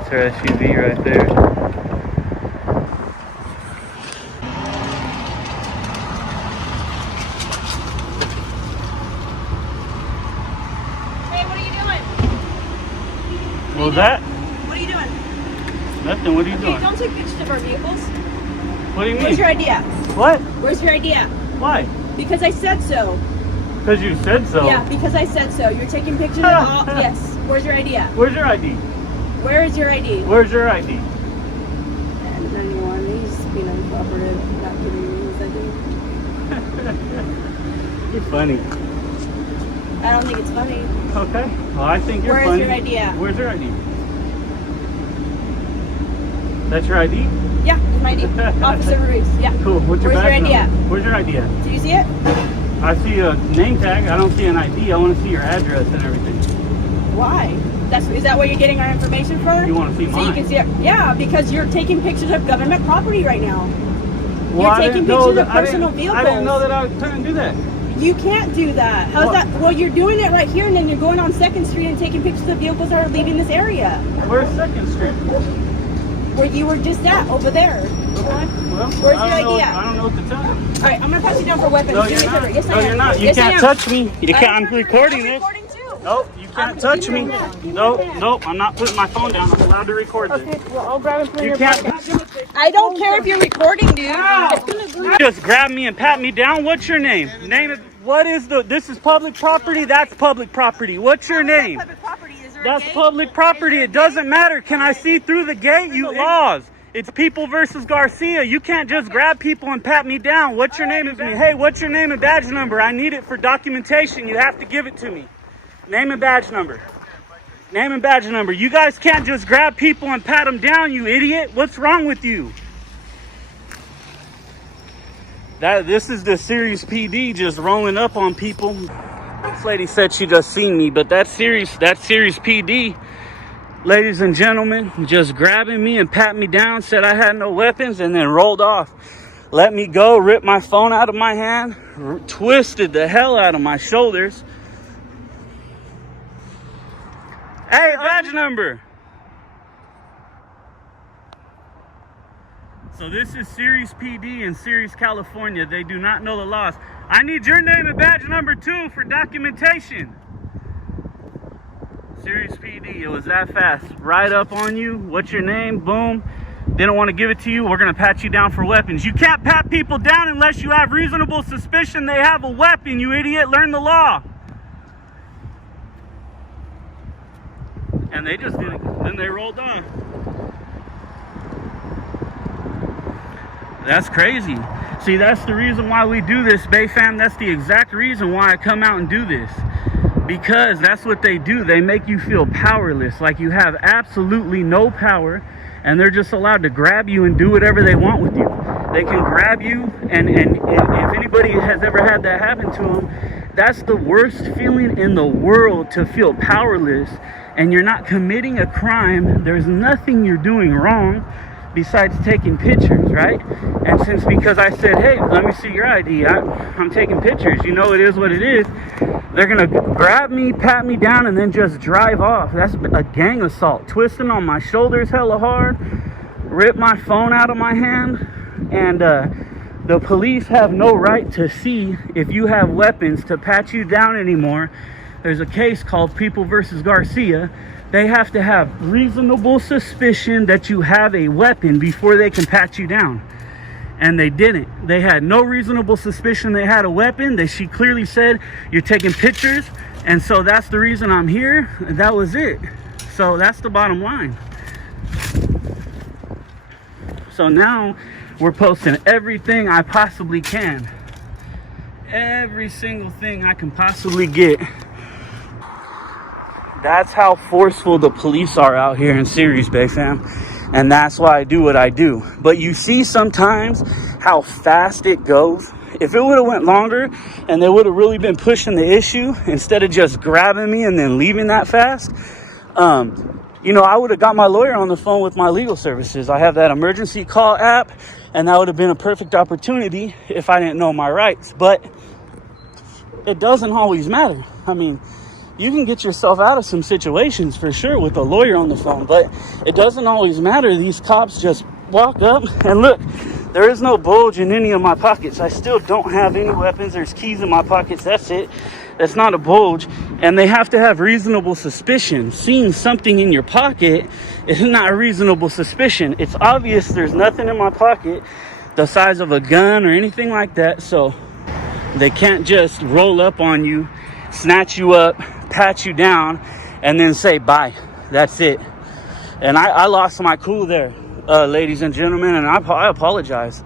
That's her SUV right there. Hey, what are you doing? What was that? What are you doing? Nothing. What are you Okay, doing? don't take pictures of our vehicles. What do you mean? Where's your idea? What? Where's your idea? Why? Because I said so. Because you said so. Yeah, because I said so. You're taking pictures of all. Yes. Where's your idea? Where's your ID? Where is your ID? Where's your ID? And anyone, he's being uncooperative, not giving me his ID. You're funny. I don't think it's funny. Okay. Well, I think you're Where's funny. your idea? Where's your ID? That's your ID? Yeah, it's my ID. Officer Ruiz. Yeah. Cool. What's your Where's your badge idea? number? Where's your idea? Do you see it? I see a name tag. I don't see an ID. I want to see your address and everything. Why? Is that where you're getting our information from? You want to see So mine? you can see it. Yeah, because you're taking pictures of government property right now. Well, You're I taking didn't know pictures that- of personal vehicles. I didn't know that I couldn't do that. You can't do that. How's What? that? Well, you're doing it right here, and then you're going on 2nd Street and taking pictures of vehicles that are leaving this area. Where's 2nd Street? Where you were just at, over there. Okay. Well, Where's I your don't know- idea? I don't know what to tell you. All right, I'm gonna pat you down for weapons. No, Do me you're a favor. not. Yes, I No, am. you're not. You Yes, I can't am. touch me. You can't. I'm I'm recording this. recording too. Nope, you can't touch me. Nope, nope. I'm not putting my phone down. I'm allowed to record this. Okay, well, I'll grab it from You your can't. pocket. I don't care if you're recording, dude. You just grab me and pat me down. What's your name? Name it. What is the? This is public property. That's public property. What's your name? Public property. Is there a That's gate? public property. It doesn't matter. Can I see through the gate? You laws. It's people versus Garcia. You can't just grab people and pat me down. What's your name and hey, what's your name and badge number? I need it for documentation. You have to give it to me. Name and badge number. Name and badge number. You guys can't just grab people and pat them down, you idiot. What's wrong with you? This is the Series PD just rolling up on people. This lady said she just seen me, but that Series PD, ladies and gentlemen, just grabbing me and patting me down, said I had no weapons, and then rolled off. Let me go, ripped my phone out of my hand, twisted the hell out of my shoulders. Hey, badge number. So this is Series PD in Series, California. They do not know the laws. I need your name and badge number too for documentation. Series PD, it was that fast. Right up on you. What's your name? Boom. Didn't want to give it to you. We're going to pat you down for weapons. You can't pat people down unless you have reasonable suspicion they have a weapon, you idiot. Learn the law. And they just didn't. Then they rolled off. That's crazy. See, that's the reason why we do this, Bay Fam. That's the exact reason why I come out and do this. Because that's what they do. They make you feel powerless, like you have absolutely no power, and they're just allowed to grab you and do whatever they want with you. They can grab you, and if anybody has ever had that happen to them, that's the worst feeling in the world, to feel powerless, and you're not committing a crime. There's nothing you're doing wrong besides taking pictures, right? And because I said, hey, let me see your ID, I'm taking pictures, you know, it is what it is, they're gonna grab me, pat me down, and then just drive off. That's a gang assault. Twisting on my shoulders hella hard, rip my phone out of my hand, and the police have no right to see if you have weapons to pat you down anymore. There's a case called People versus Garcia. They have to have reasonable suspicion that you have a weapon before they can pat you down. And they didn't. They had no reasonable suspicion they had a weapon. She clearly said, you're taking pictures, and so that's the reason I'm here. That was it. So that's the bottom line. So now we're posting everything I possibly can. Every single thing I can possibly get. That's how forceful the police are out here in Series, Bay Fam. And that's why I do what I do. But you see sometimes how fast it goes. If it would have went longer and they would have really been pushing the issue instead of just grabbing me and then leaving that fast, you know, I would have got my lawyer on the phone with my legal services. I have that emergency call app, and that would have been a perfect opportunity if I didn't know my rights. But it doesn't always matter. I mean, you can get yourself out of some situations for sure with a lawyer on the phone, but it doesn't always matter. These cops just walk up and look, there is no bulge in any of my pockets. I still don't have any weapons. There's keys in my pockets. That's it. That's not a bulge. And they have to have reasonable suspicion. Seeing something in your pocket is not a reasonable suspicion. It's obvious there's nothing in my pocket the size of a gun or anything like that. So they can't just roll up on you, snatch you up, pat you down, and then say bye. That's it. And I lost my cool there, ladies and gentlemen, and I apologize.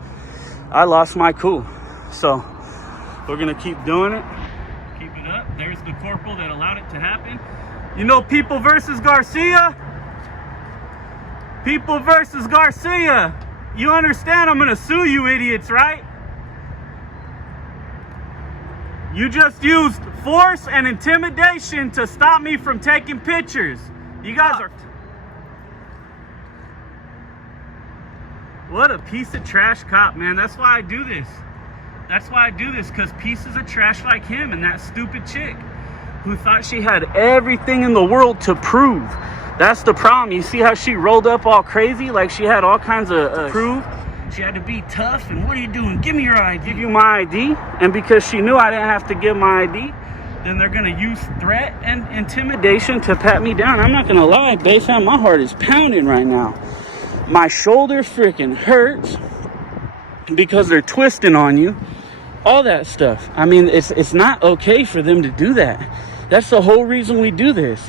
I lost my cool. So we're gonna keep doing it. Keep it up. There's the corporal that allowed it to happen. You know, People versus Garcia? People versus Garcia. You understand I'm gonna sue you idiots, right? You just used force and intimidation to stop me from taking pictures. You guys are... What a piece of trash cop, man. That's why I do this. That's why I do this, because pieces of trash like him and that stupid chick who thought she had everything in the world to prove. That's the problem. You see how she rolled up all crazy? Like she had all kinds of proof. She had to be tough. And what are you doing? Give me your ID. Give you my ID. And because she knew I didn't have to give my ID, then they're going to use threat and intimidation to pat me down. I'm not going to lie, Bayfam, my heart is pounding right now. My shoulder freaking hurts because they're twisting on you. All that stuff. I mean, it's not okay for them to do that. That's the whole reason we do this.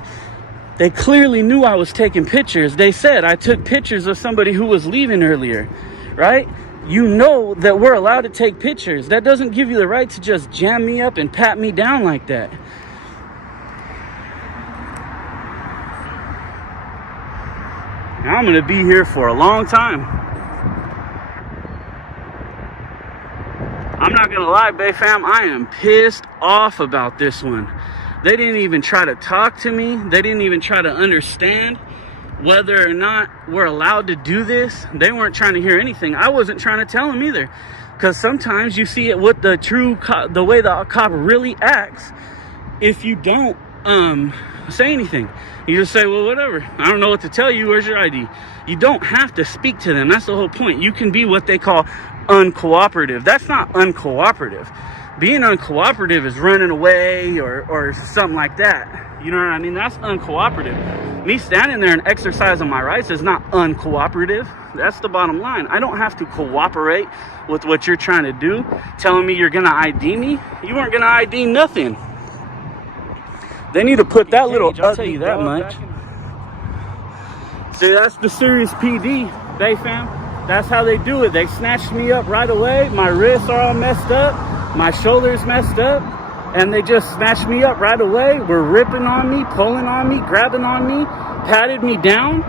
They clearly knew I was taking pictures. They said I took pictures of somebody who was leaving earlier, right? You know that we're allowed to take pictures. That doesn't give you the right to just jam me up and pat me down like that. Now I'm going to be here for a long time. I'm not going to lie, Bayfam, I am pissed off about this one. They didn't even try to talk to me. They didn't even try to understand whether or not we're allowed to do this. They weren't trying to hear anything. I wasn't trying to tell them either. Because sometimes you see it with the true the way the cop really acts. If you don't say anything, you just say, well, whatever. I don't know what to tell you. Where's your ID? You don't have to speak to them. That's the whole point. You can be what they call uncooperative. That's not uncooperative. Being uncooperative is running away or something like that. You know what I mean? That's uncooperative. Me standing there and exercising my rights is not uncooperative. That's the bottom line. I don't have to cooperate with what you're trying to do. Telling me you're going to ID me? You weren't going to ID nothing. They need to put that little... I'll tell you that much. See, that's the serious PD, Bayfam. That's how they do it. They snatched me up right away. My wrists are all messed up. My shoulders messed up. And they just snatched me up right away. Were ripping on me, pulling on me, grabbing on me, patted me down.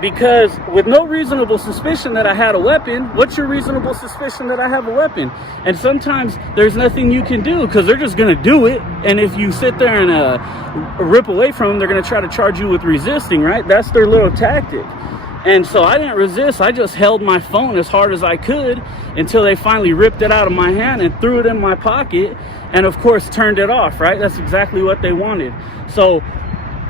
Because with no reasonable suspicion that I had a weapon, what's your reasonable suspicion that I have a weapon? And sometimes there's nothing you can do because they're just going to do it. And if you sit there and rip away from them, they're going to try to charge you with resisting, right? That's their little tactic. And so I didn't resist. I just held my phone as hard as I could until they finally ripped it out of my hand and threw it in my pocket. And of course, turned it off, right? That's exactly what they wanted. So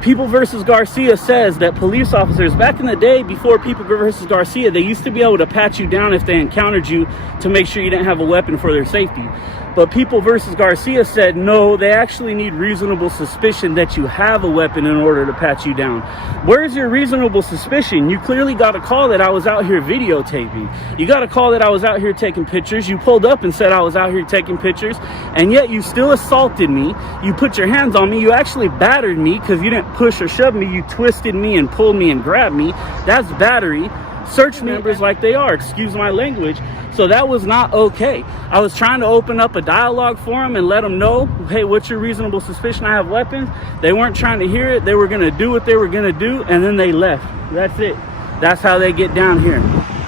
People versus Garcia says that police officers, back in the day before People versus Garcia, they used to be able to pat you down if they encountered you to make sure you didn't have a weapon for their safety. But People versus Garcia said, no, they actually need reasonable suspicion that you have a weapon in order to pat you down. Where's your reasonable suspicion? You clearly got a call that I was out here videotaping. You got a call that I was out here taking pictures. You pulled up and said I was out here taking pictures, and yet you still assaulted me. You put your hands on me. You actually battered me because you didn't push or shove me. You twisted me and pulled me and grabbed me. That's battery. Search members like they are, excuse my language. So that was not okay. I was trying to open up a dialogue for them and let them know, hey, what's your reasonable suspicion I have weapons? They weren't trying to hear it. They were going to do what they were going to do, and then they left. That's it. That's how they get down here.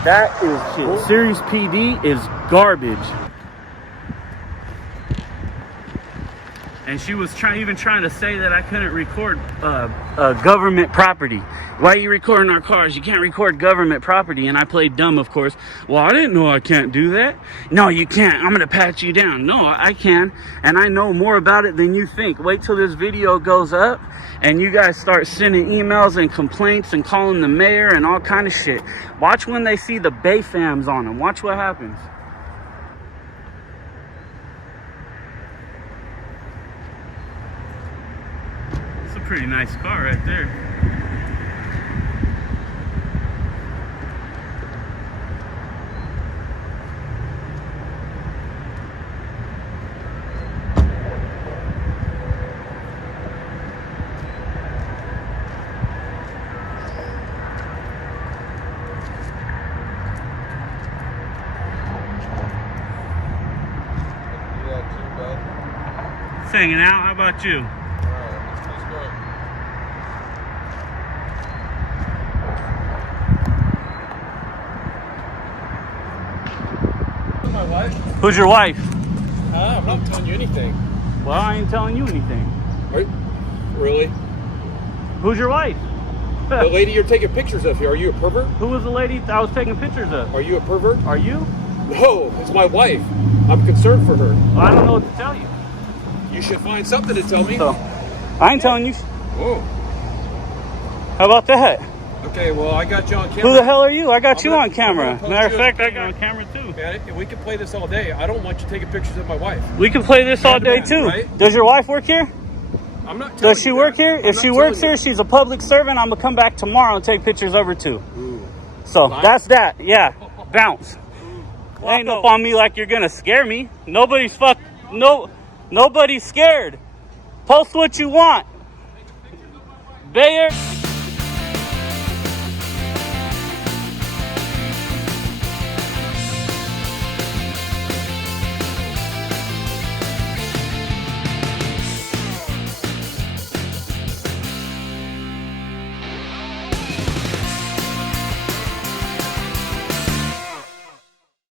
That is shit. Serious PD is garbage. And she was even trying to say that I couldn't record government property. Why are you recording our cars? You can't record government property. And I played dumb, of course. Well, I didn't know I can't do that. No, you can't. I'm going to pat you down. No, I can. And I know more about it than you think. Wait till this video goes up and you guys start sending emails and complaints and calling the mayor and all kind of shit. Watch when they see the Bay Fams on them. Watch what happens. It's a pretty nice car right there. It's hanging out. How about you? My wife? Who's your wife? I'm not telling you anything. Well, I ain't telling you anything. Really? Who's your wife? The lady you're taking pictures of here, are you a pervert? Who was the lady I was taking pictures of? Are you a pervert? Are you? No, it's my wife. I'm concerned for her. Well, I don't know what to tell you. You should find something to tell me. So, I ain't telling you. Whoa. How about that? Okay, well, I got you on camera. Who the hell are you? I got you on I'm camera. gonna Matter of post fact, you I got on camera too. Man, we can play this all day. I don't want you taking pictures of my wife. We can play this all day Man, too. right? Does your wife work here? I'm not. Does she work here? I'm If not she works telling here, she's a public servant. I'm gonna come back tomorrow and take pictures of her too. you. So Fine. that's that. Yeah, bounce. Ain't up on me like you're gonna scare me. Nobody's nobody's scared. Post what you want. Bayer.